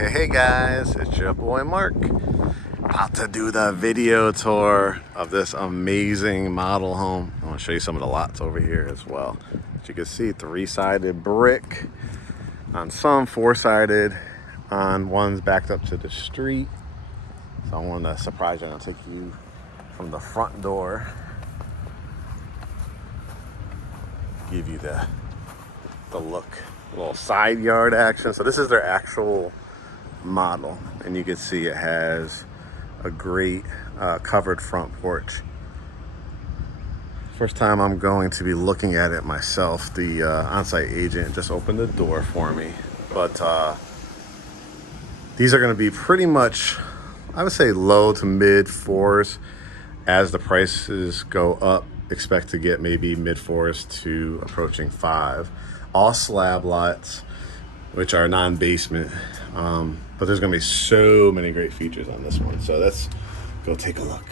Hey guys, it's your boy Mark. About to do the video tour of this amazing model home. I want to show you some of the lots over here as well. As you can see, 3-sided brick on some, 4-sided on ones backed up to the street. So I want to surprise you. I'm going to take you from the front door, give you the look, a little side yard action. So this is their actual model, and you can see it has a great covered front porch. First time I'm going to be looking at it myself. The on-site agent just opened the door for me, but these are going to be pretty much, I would say, low to mid fours. As the prices go up, expect to get maybe mid fours to approaching 5. All slab lots, which are non-basement, but there's gonna be so many great features on this one. So let's go take a look.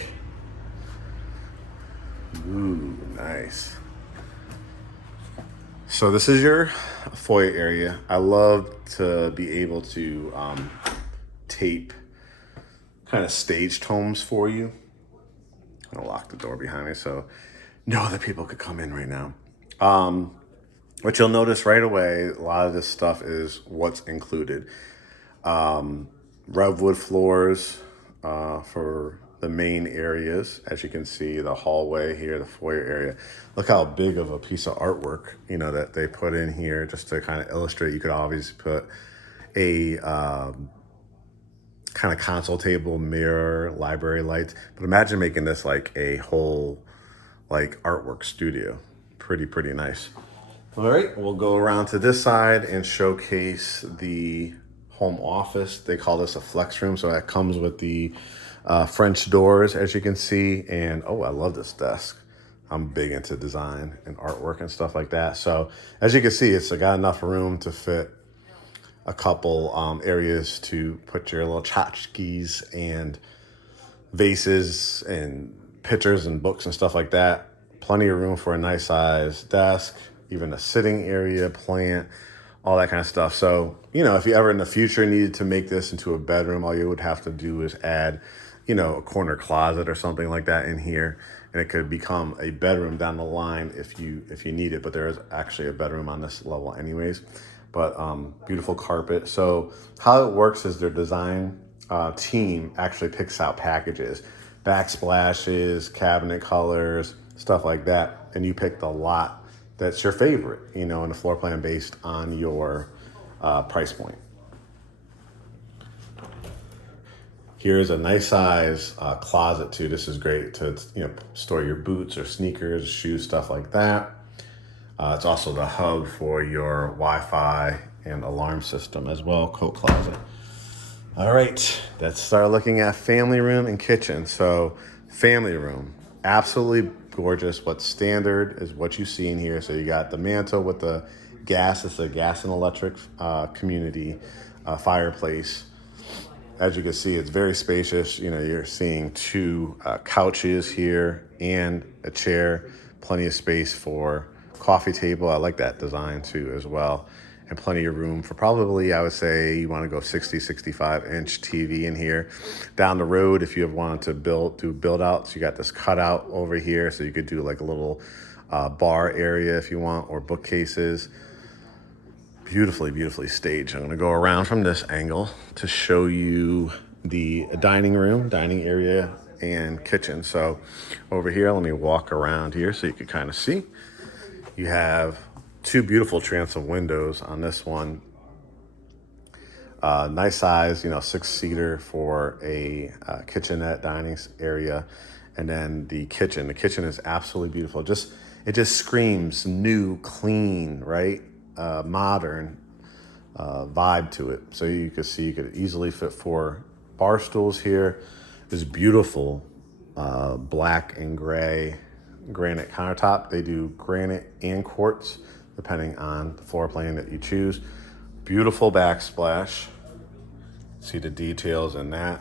Ooh, nice. So this is your foyer area. I love to be able to tape kind of staged homes for you. I'm gonna lock the door behind me so no other people could come in right now. What you'll notice right away, a lot of this stuff is what's included. Redwood floors for the main areas. As you can see, the hallway here, the foyer area. Look how big of a piece of artwork, that they put in here just to kind of illustrate. You could obviously put a kind of console table, mirror, library lights. But imagine making this like a whole artwork studio. Pretty nice. All right, we'll go around to this side and showcase the home office. They call this a flex room, so that comes with the French doors, as you can see. And oh, I love this desk. I'm big into design and artwork and stuff like that. So as you can see, it's got enough room to fit a couple areas to put your little tchotchkes and vases and pictures and books and stuff like that. Plenty of room for a nice size desk, even a sitting area, plant, all that kind of stuff. So, if you ever in the future needed to make this into a bedroom, all you would have to do is add, a corner closet or something like that in here, and it could become a bedroom down the line if you need it. But there is actually a bedroom on this level anyways. But beautiful carpet. So how it works is their design team actually picks out packages, backsplashes, cabinet colors, stuff like that, and you pick the lot that's your favorite, in the floor plan based on your price point. Here's a nice size closet too. This is great to store your boots or sneakers, shoes, stuff like that. It's also the hub for your Wi-Fi and alarm system as well, coat closet. All right, let's start looking at family room and kitchen. So family room, absolutely gorgeous. What's standard is what you see in here. So you got the mantle with the gas. It's a gas and electric community fireplace. As you can see, it's very spacious. You're seeing 2 couches here and a chair, plenty of space for coffee table. I like that design too as well. And plenty of room for probably, I would say, you want to go 65-inch TV in here. Down the road, if you have wanted to do build outs, you got this cutout over here. So you could do like a little bar area if you want, or bookcases. Beautifully staged. I'm going to go around from this angle to show you the dining area and kitchen. So over here, let me walk around here so you can kind of see. You have 2 beautiful transom windows on this one. Nice size, 6-seater for a kitchenette dining area. And then the kitchen is absolutely beautiful. It just screams new, clean, right? Modern vibe to it. So you can see you could easily fit 4 bar stools here. This beautiful black and gray granite countertop. They do granite and quartz depending on the floor plan that you choose. Beautiful backsplash. See the details in that.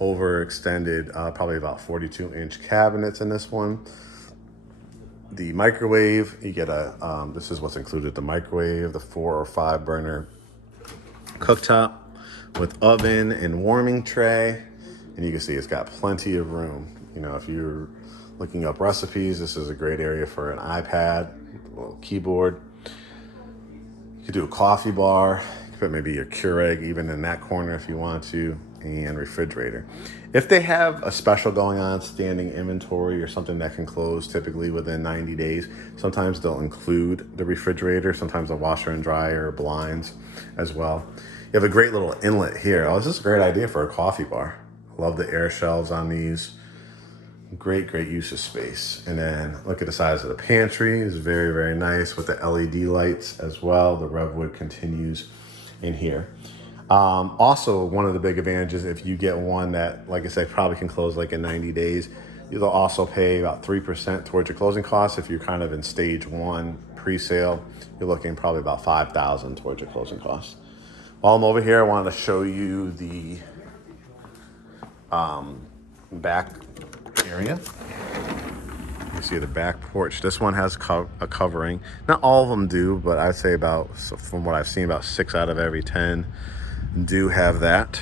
Overextended, probably about 42-inch cabinets in this one. The microwave, you get this is what's included, the microwave, the 4 or 5 burner cooktop with oven and warming tray. And you can see it's got plenty of room. You know, if you're looking up recipes, this is a great area for an iPad, a little keyboard. You could do a coffee bar. You could put maybe your Keurig even in that corner if you want to, and refrigerator. If they have a special going on, standing inventory or something that can close typically within 90 days, sometimes they'll include the refrigerator, sometimes a washer and dryer or blinds as well. You have a great little inlet here. Oh, this is a great idea for a coffee bar. Love the air shelves on these. Great use of space. And then look at the size of the pantry. It's very, very nice with the LED lights as well. The Revwood continues in here. Also, one of the big advantages, if you get one that, like I said, probably can close like in 90 days, you'll also pay about 3% towards your closing costs. If you're kind of in stage one pre-sale, you're looking probably about $5,000 towards your closing costs. While I'm over here, I wanted to show you the back area. You see the back porch. This one has a covering. Not all of them do, but I'd say from what I've seen, about 6 out of every 10 do have that.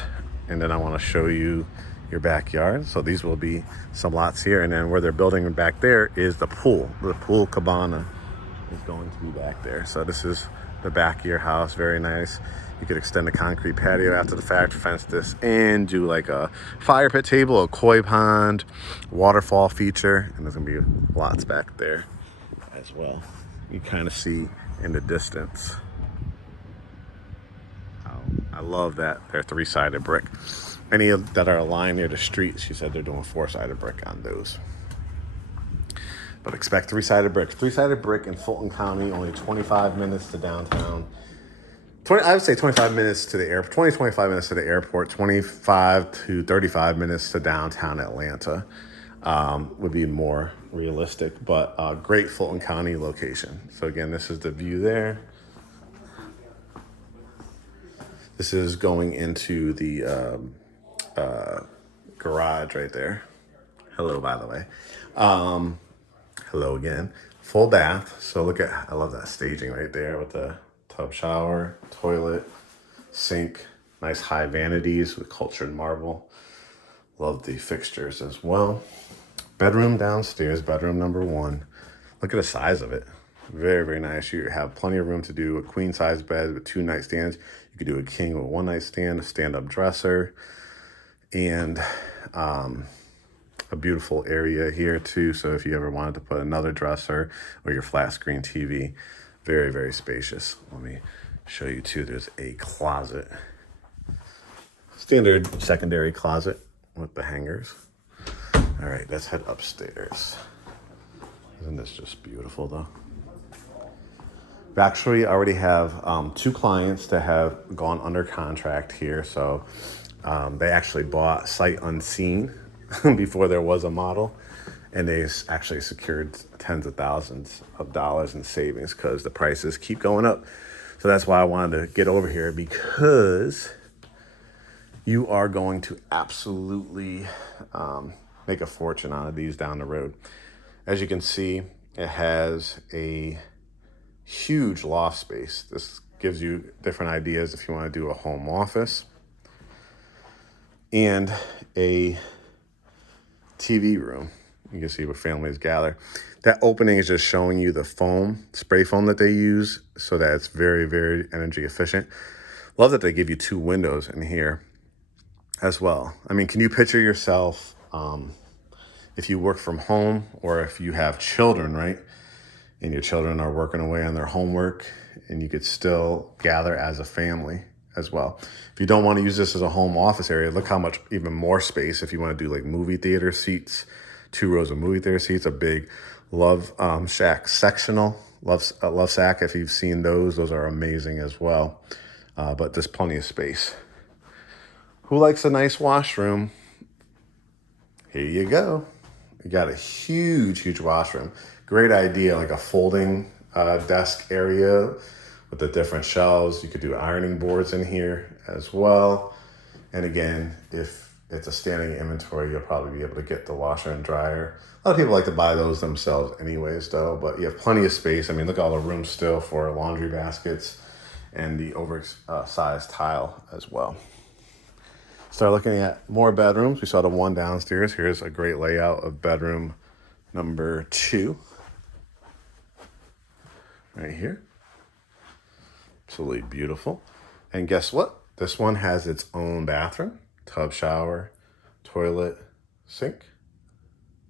And then I want to show you your backyard. So these will be some lots here, and then where they're building back there is the pool. The pool cabana is going to be back there. So this is the back of your house. Very nice. You could extend the concrete patio after the fact, fence this in, do like a fire pit table, a koi pond, waterfall feature, and there's gonna be lots back there as well. You kind of see in the distance. I love that they're 3-sided brick. Any that are aligned near the street, she said they're doing 4-sided brick on those. But expect 3-sided brick. 3-sided brick in Fulton County, only 25 minutes to downtown. I would say 25 minutes to the airport, 25 minutes to the airport, 25 to 35 minutes to downtown Atlanta would be more realistic, but great Fulton County location. So again, this is the view there. This is going into the garage right there. Hello, by the way. Hello again. Full bath. So I love that staging right there with the tub shower, toilet, sink, nice high vanities with cultured marble. Love the fixtures as well. Bedroom downstairs, bedroom number 1. Look at the size of it. Very, very nice. You have plenty of room to do a queen size bed with 2 nightstands. You could do a king with 1 nightstand, a stand-up dresser, and a beautiful area here too. So if you ever wanted to put another dresser or your flat screen TV, very, very spacious. Let me show you too. There's a closet, standard secondary closet with the hangers. All right, let's head upstairs. Isn't this just beautiful though? We actually already have 2 clients that have gone under contract here. So they actually bought sight unseen before there was a model, and they actually secured tens of thousands of dollars in savings because the prices keep going up. So that's why I wanted to get over here, because you are going to absolutely make a fortune out of these down the road. As you can see, it has a huge loft space. This gives you different ideas if you want to do a home office, and a TV room. You can see where families gather. That opening is just showing you the foam, spray foam that they use, so that it's very, very energy efficient. Love that they give you 2 windows in here as well. I mean, can you picture yourself if you work from home, or if you have children, right? And your children are working away on their homework, and you could still gather as a family as well. If you don't want to use this as a home office area, look how much even more space if you want to do like movie theater seats, 2 rows of movie theater seats, a big love shack sectional, love sack. If you've seen those are amazing as well. But there's plenty of space. Who likes a nice washroom? Here you go. You got a huge washroom. Great idea, like a folding desk area with the different shelves. You could do ironing boards in here as well. And again, if it's a standing inventory, you'll probably be able to get the washer and dryer. A lot of people like to buy those themselves anyways though, but you have plenty of space. I mean, look at all the room still for laundry baskets and the oversized tile as well. Start looking at more bedrooms. We saw the one downstairs. Here's a great layout of bedroom number 2. Right here. Absolutely beautiful. And guess what? This one has its own bathroom, tub, shower, toilet, sink,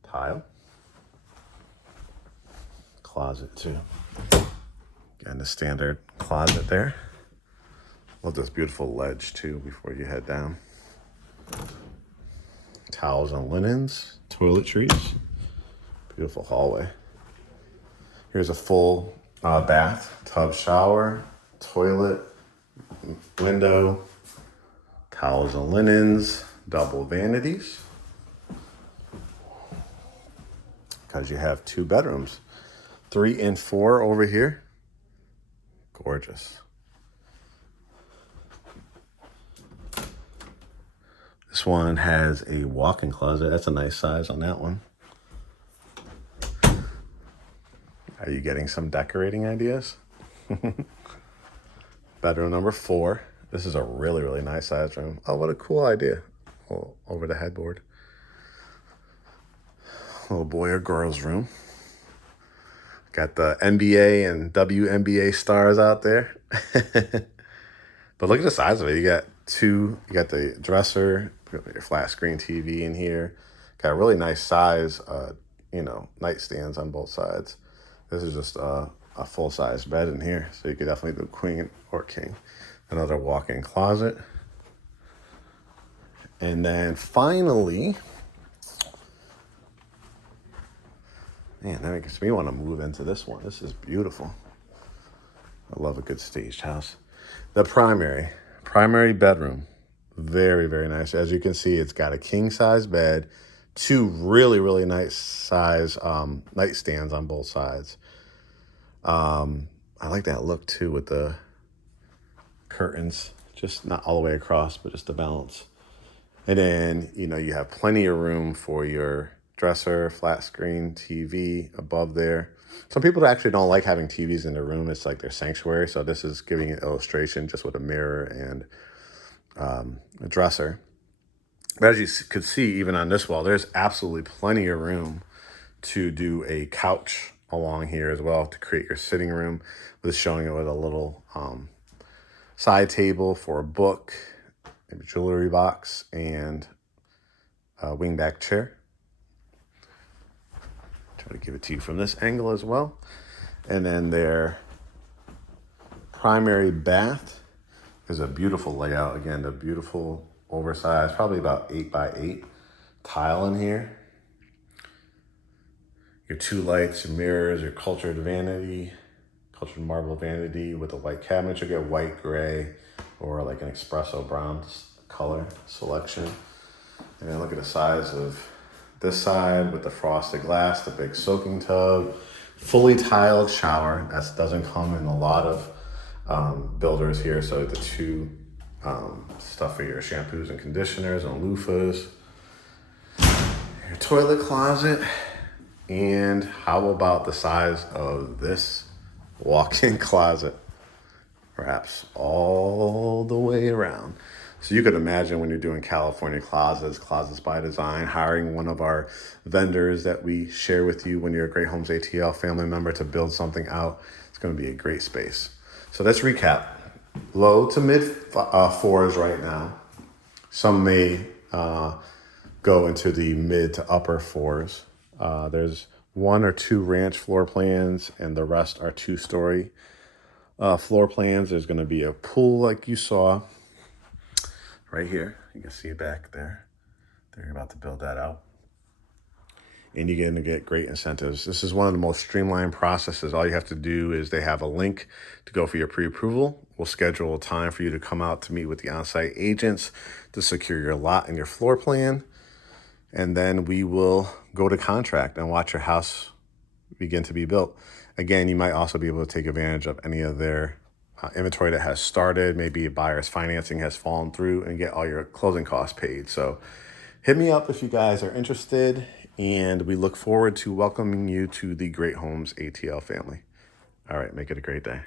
tile, closet too. Again, the standard closet there. Love this beautiful ledge too before you head down. Towels and linens, toiletries, beautiful hallway. Here's a full bath, tub, shower, toilet, window, towels and linens, double vanities. Because you have 2 bedrooms, 3 and 4 over here. Gorgeous. This one has a walk-in closet. That's a nice size on that one. Are you getting some decorating ideas? Bedroom number 4. This is a really, really nice size room. Oh, what a cool idea. Oh, over the headboard. Little boy or girl's room. Got the NBA and WNBA stars out there. But look at the size of it. You got the dresser, you got your flat screen TV in here. Got a really nice size, nightstands on both sides. This is just a full-size bed in here, so you could definitely do queen or king. Another walk-in closet. And then finally, man, that makes me want to move into this one. This is beautiful. I love a good staged house. The primary bedroom, very, very nice. As you can see, it's got a king-size bed, 2 really, really nice size nightstands on both sides. I like that look too with the curtains, just not all the way across, but just the balance. And then, you have plenty of room for your dresser, flat screen TV above there. Some people actually don't like having TVs in their room. It's like their sanctuary. So this is giving an illustration just with a mirror and a dresser. But as you could see, even on this wall, there's absolutely plenty of room to do a couch along here as well to create your sitting room. This showing it with a little side table for a book, maybe jewelry box, and a wingback chair. Try to give it to you from this angle as well. And then their primary bath is a beautiful layout. Again, the beautiful oversized, probably about 8x8 tile in here. Your 2 lights, your mirrors, your cultured marble vanity with a white cabinet. You'll get white, gray, or like an espresso brown color selection. And then look at the size of this side with the frosted glass, the big soaking tub, fully tiled shower. That doesn't come in a lot of builders here. So the 2 stuff for your shampoos and conditioners and loofahs. Your toilet closet. And how about the size of this walk-in closet? Perhaps all the way around. So you could imagine when you're doing California closets by design, hiring one of our vendors that we share with you when you're a Great Homes ATL family member to build something out. It's going to be a great space. So let's recap. Low to mid 4s right now. Some may go into the mid to upper 4s. There's 1 or 2 ranch floor plans, and the rest are 2-story floor plans. There's going to be a pool like you saw right here. You can see it back there. They're about to build that out. And you're going to get great incentives. This is one of the most streamlined processes. All you have to do is they have a link to go for your pre-approval. We'll schedule a time for you to come out to meet with the on-site agents to secure your lot and your floor plan. And then we will go to contract and watch your house begin to be built. Again, you might also be able to take advantage of any of their inventory that has started. Maybe a buyer's financing has fallen through and get all your closing costs paid. So hit me up if you guys are interested, and we look forward to welcoming you to the Great Homes ATL family. All right, make it a great day.